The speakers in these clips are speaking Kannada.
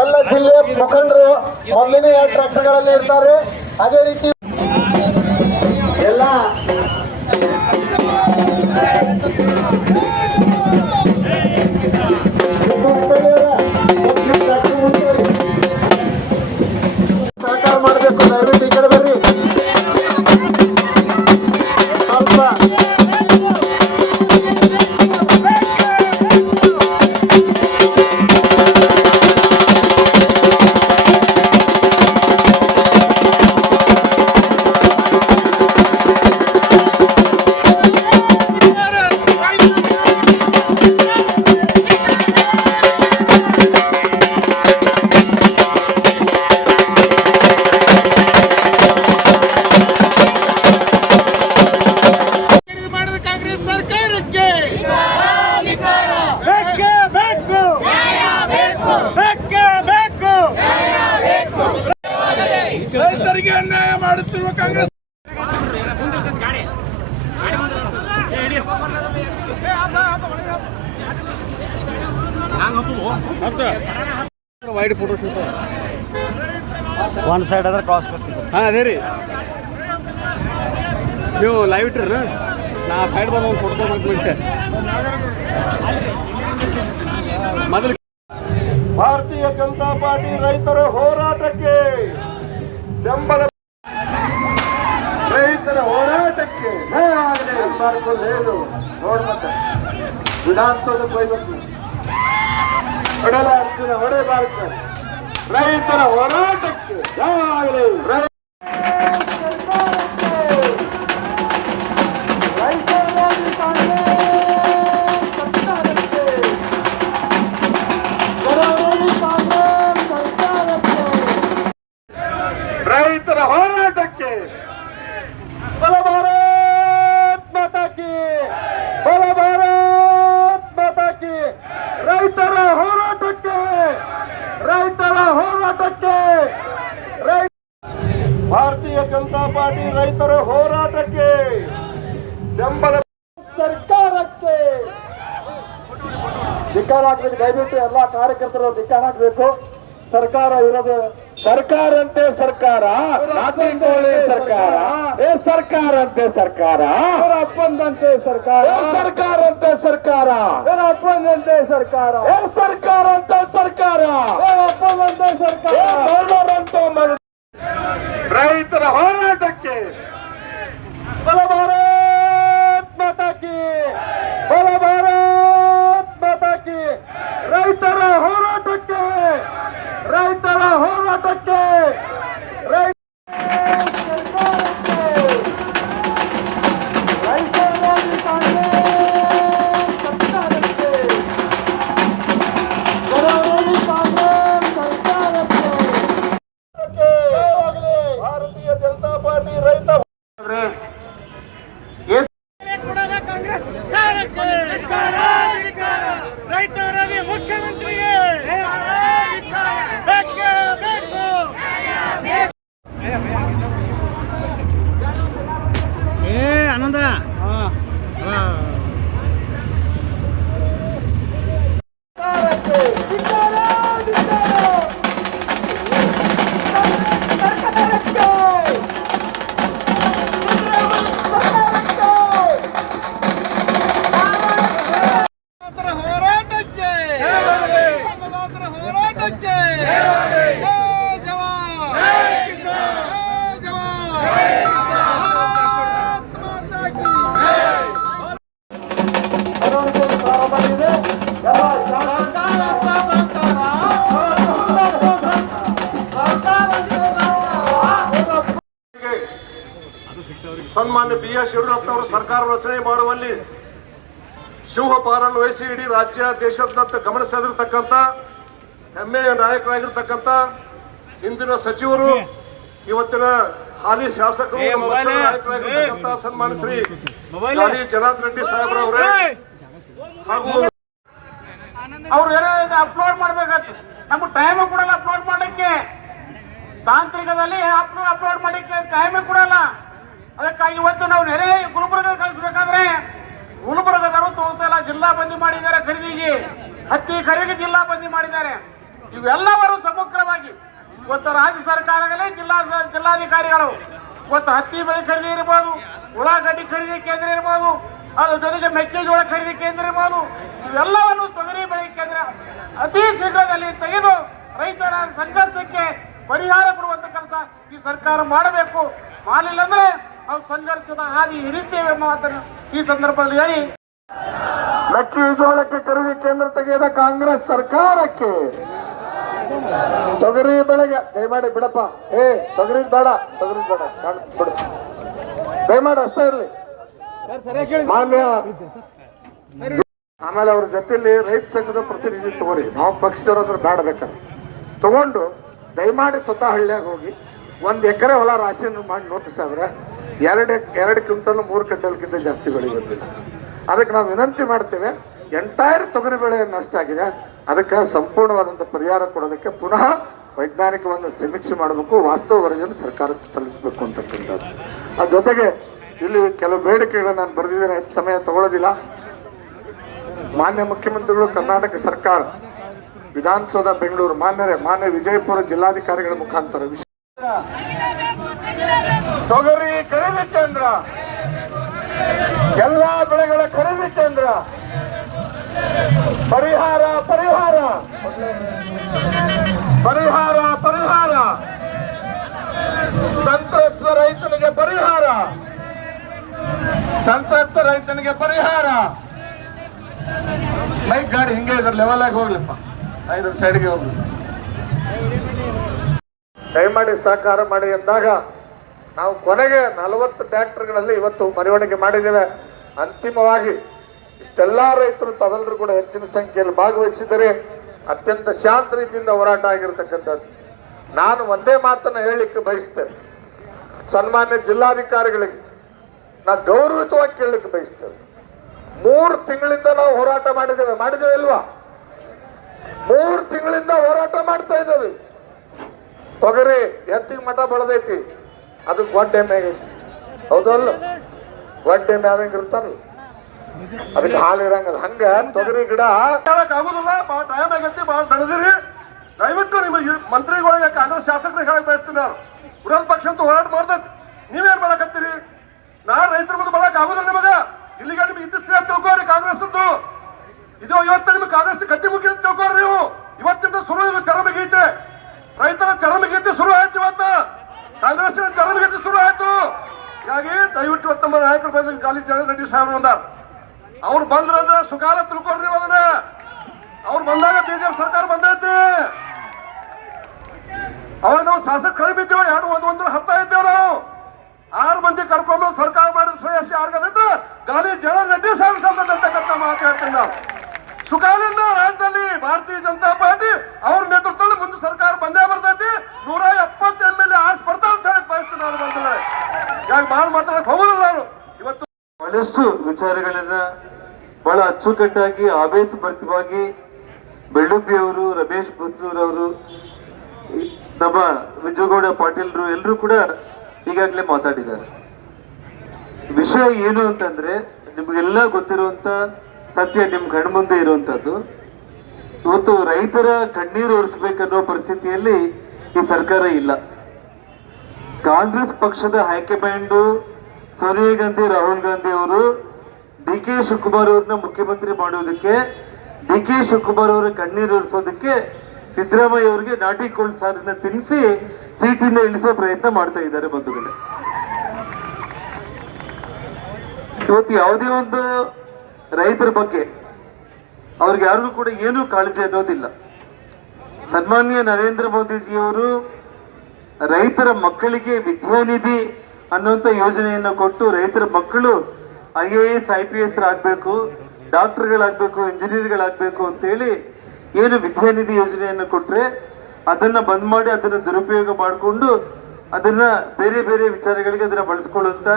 ಎಲ್ಲ ಜಿಲ್ಲೆ ಮುಖಂಡರು ಮೊದಲನೇ ಟ್ರ್ಯಾಕ್ಟರ್ಗಳಲ್ಲಿ ಇರ್ತಾರೆ. ಅದೇ ರೀತಿ ಎಲ್ಲ ಅನ್ಯಾಯ ಮಾಡುತ್ತಿರುವ Congress wide photo shoot one side ಆದ್ರೆ ಕ್ರಾಸ್ ಕೊಡ್ತೀವಿ ಹಾಂ ಅದೇ ರೀ. ನೀವು ಲೈವ್ ಇಟ್ಟಿರ ನಾ ಸೈಡ್ ಬಂದು ಒಂದು ಫೋಟೋ ತಗೊಂಡ್ಬಿಟ್ಟೆ ಮೊದಲು ಭಾರತೀಯ ಜನತಾ ಪಾರ್ಟಿ ರೈತರ ಹೋರಾಟಕ್ಕೆ ಬೆಂಬಲ ರೈತರ ಹೋರಾಟಕ್ಕೆ లేదు ನೋಡ್ ಮತ್ತೆ. ವಿಧಾನಸೌಧಕ್ಕೆ ಹೋಗ್ಬೇಕು ಅರ್ಜುನ ಹೊಡೆಬಾರ್ದು ರೈತರ ಹೋರಾಟಕ್ಕೆ ಜನತಾ ಪಾರ್ಟಿ ರೈತರ ಹೋರಾಟಕ್ಕೆ ಬೆಂಬಲ ಸರ್ಕಾರಕ್ಕೆ. ಧಿಕ್ಕಾರ ಹಾಕ್ಬೇಕು ದಯವಿಟ್ಟು ಎಲ್ಲಾ ಕಾರ್ಯಕರ್ತರು ಧಿಕ್ಕಾರ ಹಾಕ್ಬೇಕು. ಸರ್ಕಾರ ಇರೋದು ಸರ್ಕಾರ ಅಂತೆ ಸರ್ಕಾರ. ಸರ್ಕಾರ. ಏ ಸರ್ಕಾರ ಅಂತೆ ಸರ್ಕಾರ. ಅಪ್ಪಂದಂತೆ ಸರ್ಕಾರ. ಸರ್ಕಾರ ಅಂತೆ ಸರ್ಕಾರ. ಅಪ್ಪಂದಂತೆ ಸರ್ಕಾರ. ಏ ಸರ್ಕಾರ ಅಂತ ಸರ್ಕಾರ. ಎಸ್ ಯಡಿಯೂರಪ್ಪನವರು ಸರ್ಕಾರ ರಚನೆ ಮಾಡುವಲ್ಲಿ ಶಿವಪಾಲನ್ನು ವಹಿಸಿ ಇಡೀ ರಾಜ್ಯ ದೇಶದತ್ತ ಗಮನ ಸೆಳೆದಿರ್ತಕ್ಕಂಥ ಹೆಮ್ಮೆಯ ನಾಯಕರಾಗಿರ್ತಕ್ಕಂಥ ಇಂದಿನ ಸಚಿವರು ಇವತ್ತಿನ ಹಾಲಿ ಶಾಸಕರು ಸನ್ಮಾನ ನಾಯಕರಾಗಿರ್ತಕ್ಕಂಥ ಶ್ರೀ ಹಾಲಿ ಜನಾರ್ದನ್ ರೆಡ್ಡಿ ಸಾಹೇಬ್ರವರೇ. ಹಾಗೂ ಅವ್ರು ಏನೋ ಅಪ್ಲೋಡ್ ಮಾಡ್ಬೇಕಂತ. ನಮ್ಗೆ ಟೈಮ್ ಕೊಡಲ್ಲ ಅಪ್ಲೋಡ್ ಮಾಡಲಿಕ್ಕೆ. ತಾಂತ್ರಿಕದಲ್ಲಿ ಅಪ್ಲೋಡ್ ಅಪ್ಲೋಡ್ ಮಾಡಲಿಕ್ಕೆ ಟೈಮೇ ಕೊಡಲ್ಲ. ಅದಕ್ಕಾಗಿ ಇವತ್ತು ನಾವು ನೆರೆ ಗುಲ್ಬರ್ಗ ಕಳಿಸ್ಬೇಕಾದ್ರೆ ಗುಲ್ಬರ್ಗದವರು ತೋತಲ ಜಿಲ್ಲಾ ಬಂದಿ ಮಾಡಿದ್ದಾರೆ ಖರೀದಿಗೆ. ಹತ್ತಿ ಖರೀದಿ ಜಿಲ್ಲಾ ಬಂದಿ ಮಾಡಿದ್ದಾರೆ. ಇವೆಲ್ಲವರು ಸಮಗ್ರವಾಗಿ ಇವತ್ತು ರಾಜ್ಯ ಸರ್ಕಾರಗಳೇ ಜಿಲ್ಲಾ ಜಿಲ್ಲಾಧಿಕಾರಿಗಳು ಇವತ್ತು ಹತ್ತಿ ಬೆಳೆ ಖರೀದಿ ಇರ್ಬೋದು, ಉಳ್ಳಾಗಡ್ಡಿ ಖರೀದಿ ಕೇಂದ್ರ ಇರ್ಬೋದು ಅದ್ರ ಜೊತೆಗೆ ಮೆಕ್ಕೆಜೋಳ ಖರೀದಿ ಕೇಂದ್ರ ಇರ್ಬೋದು, ಇವೆಲ್ಲವನ್ನು ತೊಗರಿ ಬೆಳೆ ಕೇಂದ್ರ ಅತಿ ಶೀಘ್ರದಲ್ಲಿ ತೆಗೆದು ರೈತರ ಸಂಘರ್ಷಕ್ಕೆ ಪರಿಹಾರ ಕೊಡುವಂತ ಕೆಲಸ ಈ ಸರ್ಕಾರ ಮಾಡಬೇಕು. ಮಾಡಲಿಲ್ಲ ಅಂದ್ರೆ ನಾವು ಸಂಘರ್ಷದ ಹಾದಿ ಹಿಡಿತೇವೆ ಈ ಸಂದರ್ಭದಲ್ಲಿ ಹೇಳಿ. ಮೆಕ್ಕೆಜೋಳಕ್ಕೆ ಖರೀದಿ ಕೇಂದ್ರ ತೆಗೆದ ಕಾಂಗ್ರೆಸ್ ಸರ್ಕಾರಕ್ಕೆ. ತೊಗರಿ ಬೆಳೆಗೆ, ದಯಮಾಡಿ ಬಿಡಪ್ಪ. ಏ ತೊಗರಿ ಬೇಡ ತೊಗರಿ ಬೇಡ. ಬಿಡು. ದಯಮಾಡಿ ಅಷ್ಟೇ ಇರಲಿ. ಆಮೇಲೆ ಅವ್ರ ಜೊತೆಲಿ ರೈತ ಸಂಘದ ಪ್ರತಿನಿಧಿ ತಗೋರಿ. ನಾವು ಪಕ್ಷದವ್ರ ಬೇಡ ಬೇಕಾದ್ರೆ. ತಗೊಂಡು ದಯಮಾಡಿ ಸ್ವತಃ ಹಳ್ಳಿಯಾಗ ಹೋಗಿ ಒಂದ್ ಎಕರೆ ಹೊಲ ರಾಶಿಯನ್ನು ಮಾಡಿ ನೋಟಿಸ್ ಆದ್ರೆ ಎರಡು ಎರಡು ಕ್ವಿಂಟಲ್ ಮೂರು ಕ್ವಿಂಟಲ್ಗಿಂತ ಜಾಸ್ತಿ ಬೆಳೆ ಅದಕ್ಕೆ ನಾವು ವಿನಂತಿ ಮಾಡ್ತೇವೆ, ಎಂಟೈರ್ ತೊಗರಿ ಬೆಳೆ ನಷ್ಟ ಆಗಿದೆ, ಅದಕ್ಕೆ ಸಂಪೂರ್ಣವಾದಂಥ ಪರಿಹಾರ ಕೊಡೋದಕ್ಕೆ ಪುನಃ ವೈಜ್ಞಾನಿಕವನ್ನು ಸಮೀಕ್ಷೆ ಮಾಡಬೇಕು, ವಾಸ್ತವ ವರದಿಯನ್ನು ಸರ್ಕಾರಕ್ಕೆ ಸಲ್ಲಿಸಬೇಕು ಅಂತಕ್ಕಂಥದ್ದು ಅದ್ರ ಜೊತೆಗೆ ಇಲ್ಲಿ ಕೆಲವು ಬೇಡಿಕೆಗಳನ್ನ ನಾನು ಬರೆದಿದ್ದೇನೆ, ಹೆಚ್ಚು ಸಮಯ ತಗೊಳ್ಳೋದಿಲ್ಲ. ಮಾನ್ಯ ಮುಖ್ಯಮಂತ್ರಿಗಳು, ಕರ್ನಾಟಕ ಸರ್ಕಾರ, ವಿಧಾನಸೌಧ, ಬೆಂಗಳೂರು, ಮಾನ್ಯರೇ, ಮಾನ್ಯ ವಿಜಯಪುರ ಜಿಲ್ಲಾಧಿಕಾರಿಗಳ ಮುಖಾಂತರ ವಿಶೇಷ ತೊಗರಿ ಖರೀದಿ ಕೇಂದ್ರ ಎಲ್ಲಾ ಬೆಳೆಗಳ ಖರೀದಿ ಕೇಂದ್ರ ಪರಿಹಾರ ಪರಿಹಾರ. ಪರಿಹಾರ ಪರಿಹಾರ. ಸಂತ್ರಸ್ತ ರೈತನಿಗೆ ಪರಿಹಾರ. ಸಂತ್ರಸ್ತ ರೈತನಿಗೆ ಪರಿಹಾರ. ಮೈಕ್ ಗಾಡಿ ಹಿಂಗೆ ಇದ್ರ ಲೆವೆಲ್ ಆಗಿ ಹೋಗ್ಲಿಪ್ಪ. ಐದು ಸೈಡ್ಗೆ ಹೋಗ್ಲಿ. ದಯಮಾಡಿ ಸಹಕಾರ ಮಾಡಿ ಎಂದಾಗ ನಾವು ಕೊನೆಗೆ ನಲವತ್ತು ಟ್ರ್ಯಾಕ್ಟರ್ಗಳಲ್ಲಿ ಇವತ್ತು ಮೆರವಣಿಗೆ ಮಾಡಿದ್ದೇವೆ. ಅಂತಿಮವಾಗಿ ಇಷ್ಟೆಲ್ಲಾ ರೈತರು ತಾವೆಲ್ಲರೂ ಕೂಡ ಹೆಚ್ಚಿನ ಸಂಖ್ಯೆಯಲ್ಲಿ ಭಾಗವಹಿಸಿದರೆ ಅತ್ಯಂತ ಶಾಂತ ರೀತಿಯಿಂದ ಹೋರಾಟ ಆಗಿರತಕ್ಕಂಥದ್ದು. ನಾನು ಒಂದೇ ಮಾತನ್ನು ಹೇಳಲಿಕ್ಕೆ ಬಯಸ್ತೇನೆ. ಸನ್ಮಾನ್ಯ ಜಿಲ್ಲಾಧಿಕಾರಿಗಳಿಗೆ ನಾ ಗೌರವಿತವಾಗಿ ಕೇಳಲಿಕ್ಕೆ ಬಯಸ್ತೇನೆ. ಮೂರು ತಿಂಗಳಿಂದ ನಾವು ಹೋರಾಟ ಮಾಡಿದ್ದೇವೆ. ಮಾಡಿದ್ದೇವೆ ಇಲ್ವಾ ಮೂರು ತಿಂಗಳಿಂದ ಹೋರಾಟ ಮಾಡ್ತಾ ಇದ್ದೇವೆ. ತೊಗರಿ ಎತ್ತಿಗೆ ಮಠ ಬೆಳೆದೈತಿ. ಅದು ಗೊಡ್ಡೆ ಮ್ಯಾಗ ಹೌದಲ್ಲ ಗೊಡ್ಡೆ ಮ್ಯಾದಂಗ ಇರ್ತಾರಲ್ಲ. ಅದಕ್ಕೆ ಹಾಲು ಇರಂಗಲ್ಲ. ಹಂಗ ತೊಗರಿ ಗಿಡ ಆಗುದಿಲ್ಲ. ಬಹಳ ಟೈಮ್ ಆಗೈತಿ, ಬಹಳ ತಡೆದಿರಿ ದಯವಿಟ್ಟು ನಿಮ್ಮ ಮಂತ್ರಿಗಳಿಗೆ, ಕಾಂಗ್ರೆಸ್ ಶಾಸಕರಿಗೆ ಹೇಳಕ್ ಬಯಸ್ತೀನಿ ನಾನು. ವಿರೋಧ ಪಕ್ಷ ಅಂತ ಹೋರಾಟ ಮಾಡ್ತೈತಿ. ನೀವೇನ್ ಮಾಡಕತ್ತೀರಿ? ನಾ ರೈತರ ಮುಂದೆ ಬರಕ್ ಆಗುದಿಲ್ಲ ನಿಮಗ? ಇಲ್ಲಿಗೆ ನಿಮ್ಗೆ ಇದ್ದಿಸ್ತೀರಿ ಅಂತ ತಿಳ್ಕೋರಿ ಕಾಂಗ್ರೆಸ್ ಅಂತೂ ಇದು ಇವತ್ತು ನಿಮ್ಗೆ ಕಾಂಗ್ರೆಸ್ ಗಟ್ಟಿ ಮುಗಿ ಅಂತ ತಿಳ್ಕೋರಿ ನೀವು. ಇವತ್ತಿಂದ ಶುರು ಇದು ಚರಮಗೀತೆ ರೈತರ ಚರಮಗೀತೆ ಶುರು ಆಯ್ತು ಇವತ್ತು. ಕಾಂಗ್ರೆಸ್ಸಿನ ಚರಮಗೀತೆ ಶುರು ಆಯ್ತು ಹೀಗಾಗಿ ದಯವಿಟ್ಟು ಇವತ್ತು ನಮ್ಮ ನಾಯಕರು ಬಂದ ಕಾಲೇಜ್ ರೆಡ್ಡಿ ಸಾಹೇಬ್ ಬಂದಾರ. ಅವ್ರು ಬಂದ್ರಂದ್ರೆ ಸುಕಾಲ ತಿಳ್ಕೊಳ್ರಿ ನೀವು ಅದನ್ನ ಅವ್ರು ಬಂದಾಗ ಬಿಜೆಪಿ ಸರ್ಕಾರ ಬಂದೈತಿ ಅವಾಗ ನಾವು ಶಾಸಕ ಕಳಿಬಿದ್ದೇವೆ ಎರಡು ಒಂದು ಒಂದು ಹತ್ತ ಇದ್ದೇವೆ ನಾವು. ಆರು ಮಂದಿ ಕರ್ಕೊಂಡು ಸರ್ಕಾರ ಮಾಡಿದ ಶ್ರೇಯಸ್ ಯಾರಿಗದಂತ ಗಾಲಿ ಜನ ರೆಡ್ಡಿ ಸಾಹೇಬ್ ಸಂಬಂಧಂತಕ್ಕಂಥ ಮಾತು ನಾವು. ಸುಕಾಲಿಂದ ರಾಜ್ಯದಲ್ಲಿ ಭಾರತೀಯ ಜನತಾ ಪಾರ್ಟಿ ಅವ್ರ ನೇತೃತ್ವದಲ್ಲಿ ಮುಂದೆ ಸರ್ಕಾರ ಬಂದೇ ಬರ್ತೈತಿ ನೂರ ಎಪ್ಪತ್ತು ಎಂ ಎಲ್ ಎ ಆರ್ಸ್ ಬರ್ತಾವ ಅಂತ ಹೇಳಿ ಬಯಸ್ತೀನಿ ನಾನು ಬಂದ್ರೆ ಯಾಕೆ ಭಾಳ ಮಾತಾಡಕ್ ಹೋಗುದಿಲ್ಲ ನಾನು ಇವತ್ತು ಬಹಳಷ್ಟು ವಿಚಾರಗಳನ್ನ ಬಹಳ ಅಚ್ಚುಕಟ್ಟಾಗಿ ಆವೇಶಭರಿತವಾಗಿ ಬೆಳ್ಳುಬ್ಬಿ ಅವರು ರಮೇಶ್ ಬಸ್ರೂರ್ ಅವರು ನಮ್ಮ ವಿಜಯಗೌಡ ಪಾಟೀಲ್ರು ಎಲ್ಲರೂ ಕೂಡ ಈಗಾಗಲೇ ಮಾತಾಡಿದ್ದಾರೆ. ವಿಷಯ ಏನು ಅಂತಂದ್ರೆ, ನಿಮಗೆಲ್ಲ ಗೊತ್ತಿರುವಂತ ಸತ್ಯ ನಿಮ್ ಕಣ್ಮುಂದೆ ಇರುವಂತದ್ದು. ಇವತ್ತು ರೈತರ ಕಣ್ಣೀರು ಒರೆಸ್ಬೇಕನ್ನೋ ಪರಿಸ್ಥಿತಿಯಲ್ಲಿ ಈ ಸರ್ಕಾರ ಇಲ್ಲ. ಕಾಂಗ್ರೆಸ್ ಪಕ್ಷದ ಹೈಕಮಾಂಡ್ ಸೋನಿಯಾ ಗಾಂಧಿ, ರಾಹುಲ್ ಗಾಂಧಿ ಅವರು ಡಿ ಕೆ ಶಿವಕುಮಾರ್ ಅವ್ರನ್ನ ಮುಖ್ಯಮಂತ್ರಿ ಮಾಡೋದಕ್ಕೆ ಡಿ ಕೆ ಶಿವಕುಮಾರ್ ಅವರ ಕಣ್ಣೀರು ಒರೆಸೋದಕ್ಕೆ ಸಿದ್ದರಾಮಯ್ಯ ಅವರಿಗೆ ನಾಟಿ ಕೋಳಿ ಸಾರನ್ನ ತಿನ್ನಿಸಿ ಸೀಟಿಂದ ಇಳಿಸೋ ಪ್ರಯತ್ನ ಮಾಡ್ತಾ ಇದ್ದಾರೆ ಬಂಧುಗಳೇ. ಇವತ್ತು ಯಾವುದೇ ಒಂದು ರೈತರ ಬಗ್ಗೆ ಅವ್ರಿಗೆ ಯಾರಿಗೂ ಕೂಡ ಏನೂ ಕಾಳಜಿ ಅನ್ನೋದಿಲ್ಲ. ಸನ್ಮಾನ್ಯ ನರೇಂದ್ರ ಮೋದಿಜಿಯವರು ರೈತರ ಮಕ್ಕಳಿಗೆ ವಿದ್ಯಾನಿಧಿ ಅನ್ನುವಂಥ ಯೋಜನೆಯನ್ನು ಕೊಟ್ಟು ರೈತರ ಮಕ್ಕಳು I A S, I P S ಆಗಬೇಕು, ಡಾಕ್ಟರ್ಗಳಾಗಬೇಕು, ಇಂಜಿನಿಯರ್ಗಳಾಗಬೇಕು ಅಂತೇಳಿ ಏನು ವಿದ್ಯಾನಿಧಿ ಯೋಜನೆಯನ್ನು ಕೊಟ್ಟರೆ ಅದನ್ನ ಬಂದ್ ಮಾಡಿ ಅದನ್ನ ದುರುಪಯೋಗ ಮಾಡಿಕೊಂಡು ಅದನ್ನ ಬೇರೆ ಬೇರೆ ವಿಚಾರಗಳಿಗೆ ಅದನ್ನ ಬಳಸ್ಕೊಳ್ಳುವಂತ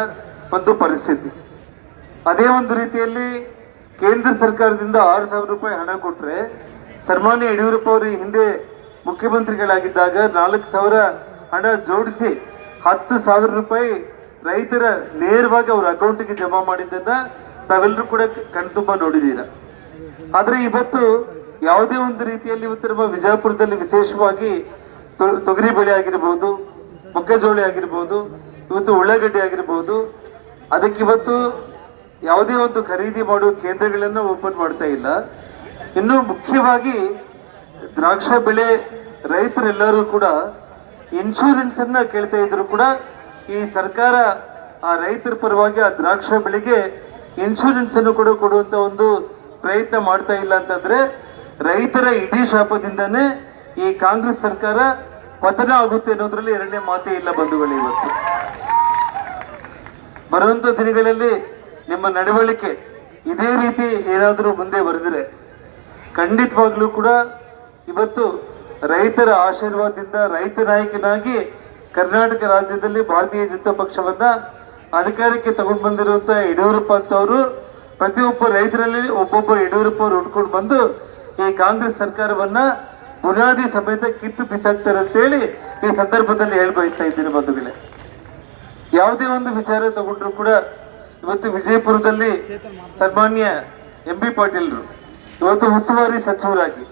ಒಂದು ಪರಿಸ್ಥಿತಿ. ಅದೇ ಒಂದು ರೀತಿಯಲ್ಲಿ ಕೇಂದ್ರ ಸರ್ಕಾರದಿಂದ ಆರು ಸಾವಿರ ರೂಪಾಯಿ ಹಣ ಕೊಟ್ಟರೆ ಸನ್ಮಾನ್ಯ ಯಡಿಯೂರಪ್ಪ ಅವರು ಹಿಂದೆ ಮುಖ್ಯಮಂತ್ರಿಗಳಾಗಿದ್ದಾಗ ನಾಲ್ಕು ಸಾವಿರ ಹಣ ಜೋಡಿಸಿ ಹತ್ತು ಸಾವಿರ ರೂಪಾಯಿ ರೈತರ ನೇರವಾಗಿ ಅವ್ರ ಅಕೌಂಟ್ಗೆ ಜಮಾ ಮಾಡಿದ್ದನ್ನ ತಾವೆಲ್ಲರೂ ಕೂಡ ಕಣ್ತುಂಬ ನೋಡಿದೀರ. ಆದ್ರೆ ಇವತ್ತು ಯಾವುದೇ ಒಂದು ರೀತಿಯಲ್ಲಿ ಇವತ್ತು ನಮ್ಮ ವಿಜಯಪುರದಲ್ಲಿ ವಿಶೇಷವಾಗಿ ತೊಗರಿ ಬೆಳೆ ಆಗಿರ್ಬೋದು, ಮೊಕ್ಕಜೋಳ ಆಗಿರ್ಬೋದು, ಇವತ್ತು ಉಳ್ಳಾಗಡ್ಡೆ ಆಗಿರ್ಬೋದು, ಅದಕ್ಕೆ ಇವತ್ತು ಯಾವುದೇ ಒಂದು ಖರೀದಿ ಮಾಡುವ ಕೇಂದ್ರಗಳನ್ನ ಓಪನ್ ಮಾಡ್ತಾ ಇಲ್ಲ. ಇನ್ನು ಮುಖ್ಯವಾಗಿ ದ್ರಾಕ್ಷ ಬೆಳೆ ರೈತರೆಲ್ಲರೂ ಕೂಡ ಇನ್ಶೂರೆನ್ಸ್ ಅನ್ನ ಕೇಳ್ತಾ ಇದ್ರು ಕೂಡ ಈ ಸರ್ಕಾರ ಆ ರೈತರ ಪರವಾಗಿ ಆ ದ್ರಾಕ್ಷ ಬೆಳೆಗೆ ಇನ್ಶೂರೆನ್ಸ್ ಅನ್ನು ಕೂಡ ಕೊಡುವಂತ ಒಂದು ಪ್ರಯತ್ನ ಮಾಡ್ತಾ ಇಲ್ಲ ಅಂತಂದ್ರೆ ರೈತರ ಇಡೀ ಶಾಪದಿಂದಾನೇ ಈ ಕಾಂಗ್ರೆಸ್ ಸರ್ಕಾರ ಪತನ ಆಗುತ್ತೆ ಅನ್ನೋದ್ರಲ್ಲಿ ಎರಡನೇ ಮಾತೇ ಇಲ್ಲ ಬಂಧುಗಳು ಇವತ್ತು. ಬರುವಂತ ದಿನಗಳಲ್ಲಿ ನಿಮ್ಮ ನಡವಳಿಕೆ ಇದೇ ರೀತಿ ಏನಾದರೂ ಮುಂದೆ ಬರೆದರೆ ಖಂಡಿತವಾಗ್ಲೂ ಕೂಡ ಇವತ್ತು ರೈತರ ಆಶೀರ್ವಾದದಿಂದ ರೈತ ನಾಯಕನಾಗಿ ಕರ್ನಾಟಕ ರಾಜ್ಯದಲ್ಲಿ ಭಾರತೀಯ ಜನತಾ ಪಕ್ಷವನ್ನ ಅಧಿಕಾರಕ್ಕೆ ತಗೊಂಡು ಬಂದಿರುವಂತ ಯಡಿಯೂರಪ್ಪ ಅಂತವರು, ಪ್ರತಿಯೊಬ್ಬ ರೈತರಲ್ಲಿ ಒಬ್ಬೊಬ್ಬ ಯಡಿಯೂರಪ್ಪ ಅವರು ಉಟ್ಕೊಂಡು ಬಂದು ಈ ಕಾಂಗ್ರೆಸ್ ಸರ್ಕಾರವನ್ನ ಬುನಾದಿ ಸಮೇತ ಕಿತ್ತು ಬಿಸಾಕ್ತಾರೆ ಅಂತೇಳಿ ಈ ಸಂದರ್ಭದಲ್ಲಿ ಹೇಳ್ಬಯಸ್ತಾ ಇದ್ದೀನಿ ಬಂಧುಗಳೇ. ಯಾವುದೇ ಒಂದು ವಿಚಾರ ತಗೊಂಡ್ರು ಕೂಡ ಇವತ್ತು ವಿಜಯಪುರದಲ್ಲಿ ಸನ್ಮಾನ್ಯ ಎಂ ಬಿ ಪಾಟೀಲ್ರು, ಇವತ್ತು ಉಸ್ತುವಾರಿ ಸಚಿವರಾಗಿ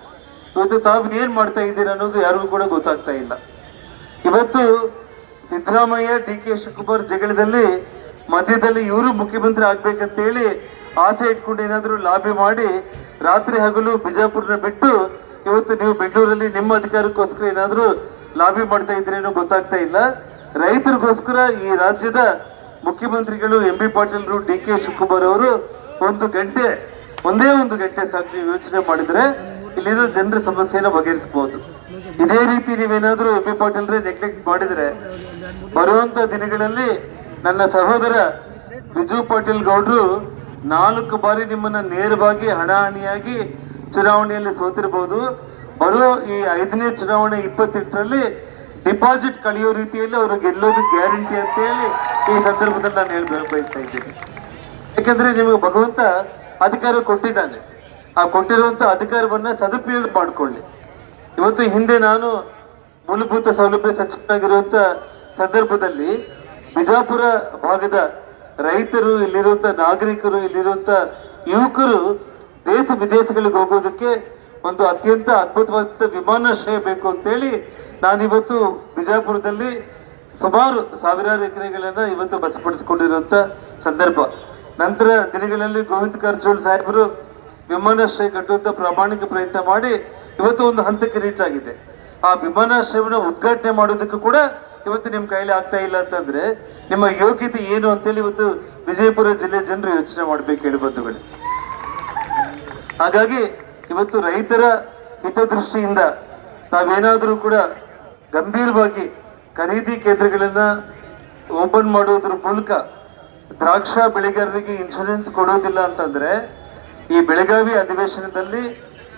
ಇವತ್ತು ತಾವು ಏನ್ ಮಾಡ್ತಾ ಇದ್ದೀರ ಅನ್ನೋದು ಯಾರಿಗೂ ಕೂಡ ಗೊತ್ತಾಗ್ತಾ ಇಲ್ಲ. ಇವತ್ತು ಸಿದ್ದರಾಮಯ್ಯ ಡಿ ಕೆ ಶಿವಕುಮಾರ್ ಜಗಳದಲ್ಲಿ ಮಧ್ಯದಲ್ಲಿ ಇವರು ಮುಖ್ಯಮಂತ್ರಿ ಆಗ್ಬೇಕಂತೇಳಿ ಆಸೆ ಇಟ್ಕೊಂಡು ಏನಾದರೂ ಲಾಬಿ ಮಾಡಿ ರಾತ್ರಿ ಹಗಲು ಬಿಜಾಪುರನ ಬಿಟ್ಟು ಇವತ್ತು ನೀವು ಬೆಂಗಳೂರಲ್ಲಿ ನಿಮ್ಮ ಅಧಿಕಾರಕ್ಕೋಸ್ಕರ ಏನಾದರೂ ಲಾಬಿ ಮಾಡ್ತಾ ಇದ್ರೇನೋ ಗೊತ್ತಾಗ್ತಾ ಇಲ್ಲ. ರೈತರಿಗೋಸ್ಕರ ಈ ರಾಜ್ಯದ ಮುಖ್ಯಮಂತ್ರಿಗಳು ಎಂ ಬಿ ಪಾಟೀಲ್ರು ಡಿ ಕೆ ಶಿವಕುಮಾರ್ ಅವರು ಒಂದು ಗಂಟೆ, ಒಂದೇ ಒಂದು ಗಂಟೆ ಸಾಕು ಯೋಚನೆ ಮಾಡಿದ್ರೆ ಇಲ್ಲಿರೋ ಜನರ ಸಮಸ್ಯೆನ ಬಗೆಹರಿಸಬಹುದು ಇದೇ ರೀತಿ ನೀವೇನಾದ್ರೂ ಎಂ ಪಿ ಪಾಟೀಲ್ರೆ ನೆಗ್ಲೆಕ್ಟ್ ಮಾಡಿದ್ರೆ, ಬರುವಂತ ದಿನಗಳಲ್ಲಿ ನನ್ನ ಸಹೋದರ ಬಿಜು ಪಾಟೀಲ್ ಗೌಡ್ರು ನಾಲ್ಕು ಬಾರಿ ನಿಮ್ಮನ್ನ ನೇರವಾಗಿ ಹಣಾಹಣಿಯಾಗಿ ಚುನಾವಣೆಯಲ್ಲಿ ಸೋತಿರಬಹುದು ಬರೋ ಈ ಐದನೇ ಚುನಾವಣೆ ಇಪ್ಪತ್ತೆಂಟರಲ್ಲಿ ಡಿಪಾಸಿಟ್ ಕಳೆಯೋ ರೀತಿಯಲ್ಲಿ ಅವರು ಗೆಲ್ಲೋದು ಗ್ಯಾರಂಟಿ ಅಂತ ಹೇಳಿ ಈ ಸಂದರ್ಭದಲ್ಲಿ ನಾನು ಹೇಳಿ ಬಯಸ್ತಾ ಇದ್ದೀನಿ. ಯಾಕಂದ್ರೆ ನಿಮಗೆ ಭಗವಂತ ಅಧಿಕಾರ ಕೊಟ್ಟಿದ್ದಾನೆ. ಆ ಕೊಟ್ಟಿರುವಂತ ಅಧಿಕಾರವನ್ನ ಸದುಪಯೋಗ ಮಾಡಿಕೊಳ್ಳಿ. ಇವತ್ತು ಹಿಂದೆ ನಾನು ಮೂಲಭೂತ ಸೌಲಭ್ಯ ಸಚಿವನಾಗಿರುವಂತ ಸಂದರ್ಭದಲ್ಲಿ ಬಿಜಾಪುರ ಭಾಗದ ರೈತರು ಇಲ್ಲಿರುವಂತ ನಾಗರಿಕರು ಇಲ್ಲಿರುವಂತ ಯುವಕರು ದೇಶ ವಿದೇಶಗಳಿಗೆ ಹೋಗೋದಕ್ಕೆ ಒಂದು ಅತ್ಯಂತ ಅದ್ಭುತವಾದ ವಿಮಾನಾಶ್ರಯ ಬೇಕು ಅಂತೇಳಿ ನಾನಿವತ್ತು ಬಿಜಾಪುರದಲ್ಲಿ ಸುಮಾರು ಸಾವಿರಾರು ಎಕರೆಗಳನ್ನ ಇವತ್ತು ಬಸಪಡಿಸಿಕೊಂಡಿರುವಂತ ಸಂದರ್ಭ. ನಂತರ ದಿನಗಳಲ್ಲಿ ಗೋವಿಂದ ಕಾರಜೋಳ ಸಾಹೇಬರು ವಿಮಾನಾಶ್ರಯ ಕಟ್ಟುವಂತ ಪ್ರಾಮಾಣಿಕ ಪ್ರಯತ್ನ ಮಾಡಿ ಇವತ್ತು ಒಂದು ಹಂತಕ್ಕೆ ರೀಚ್ ಆಗಿದೆ. ಆ ವಿಮಾನಾಶ್ರಯವನ್ನು ಉದ್ಘಾಟನೆ ಮಾಡೋದಕ್ಕೂ ಕೂಡ ಇವತ್ತು ನಿಮ್ ಕೈಲಿ ಆಗ್ತಾ ಇಲ್ಲ ಅಂತಂದ್ರೆ ನಿಮ್ಮ ಯೋಗ್ಯತೆ ಏನು ಅಂತೇಳಿ ಇವತ್ತು ವಿಜಯಪುರ ಜಿಲ್ಲೆ ಜನರು ಯೋಚನೆ ಮಾಡ್ಬೇಕು ಹೇಳಿ ಬಂಧುಗಳು. ಹಾಗಾಗಿ ಇವತ್ತು ರೈತರ ಹಿತದೃಷ್ಟಿಯಿಂದ ನಾವೇನಾದ್ರೂ ಕೂಡ ಗಂಭೀರವಾಗಿ ಖರೀದಿ ಕೇಂದ್ರಗಳನ್ನ ಓಪನ್ ಮಾಡೋದ್ರ ಮೂಲಕ ದ್ರಾಕ್ಷ ಬೆಳೆಗಾರರಿಗೆ ಇನ್ಶೂರೆನ್ಸ್ ಕೊಡೋದಿಲ್ಲ ಅಂತಂದ್ರೆ ಈ ಬೆಳಗಾವಿ ಅಧಿವೇಶನದಲ್ಲಿ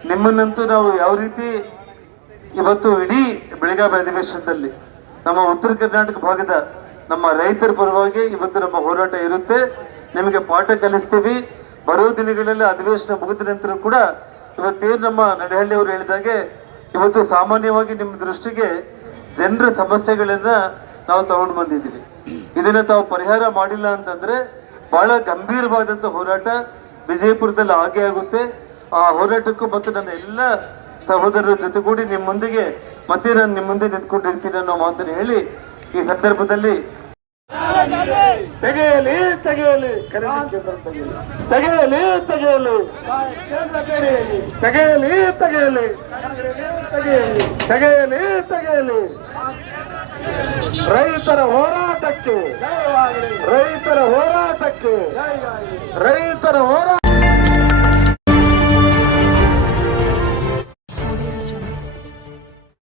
ನಿಮ್ಮನ್ನಂತೂ ನಾವು ಯಾವ ರೀತಿ ಇವತ್ತು ಇಡೀ ಬೆಳಗಾವಿ ಅಧಿವೇಶನದಲ್ಲಿ ನಮ್ಮ ಉತ್ತರ ಕರ್ನಾಟಕ ಭಾಗದ ನಮ್ಮ ರೈತರ ಪರವಾಗಿ ಇವತ್ತು ನಮ್ಮ ಹೋರಾಟ ಇರುತ್ತೆ. ನಿಮಗೆ ಪಾಠ ಕಲಿಸ್ತೀವಿ. ಬರೋ ದಿನಗಳಲ್ಲಿ ಅಧಿವೇಶನ ಮುಗಿದ ನಂತರ ಕೂಡ ಇವತ್ತೇನು ನಮ್ಮ ನಡಹಳ್ಳಿ ಅವರು ಹೇಳಿದಾಗೆ ಇವತ್ತು ಸಾಮಾನ್ಯವಾಗಿ ನಿಮ್ಮ ದೃಷ್ಟಿಗೆ ಜನರ ಸಮಸ್ಯೆಗಳನ್ನ ನಾವು ತಗೊಂಡು ಬಂದಿದ್ದೀವಿ. ಇದನ್ನ ತಾವು ಪರಿಹಾರ ಮಾಡಿಲ್ಲ ಅಂತಂದ್ರೆ ಬಹಳ ಗಂಭೀರವಾದಂತ ಹೋರಾಟ. ವಿಜಯಪುರದಲ್ಲಿ ಹಾಗೆ ಆಗುತ್ತೆ. ಆ ಹೋರಾಟಕ್ಕೂ ಮತ್ತು ನನ್ನ ಎಲ್ಲ ಸಹೋದರರ ಜೊತೆಗೂಡಿ ನಿಮ್ಮೊಂದಿಗೆ ಮತ್ತೆ ನಾನು ನಿಮ್ಮ ಮುಂದೆ ನಿಂತ್ಕೊಂಡಿರ್ತೀನಿ ಅನ್ನೋ ಮಾತನ್ನು ಹೇಳಿ ಈ ಸಂದರ್ಭದಲ್ಲಿ ತೆಗೆಯಲಿ ತೆಗೆಯಲಿ. ತೆಗೆಯಲಿ ತೆಗೆಯಲಿ. ತೆಗೆಯಲಿ ತೆಗೆಯಲಿ. ತೆಗೆಯಲಿ ತೆಗೆಯಲಿ. ರೈತರ ಹೋರಾಟಕ್ಕೆ ರೈತರ ಹೋರಾಟಕ್ಕೆ ರೈತರ ಹೋರಾಟ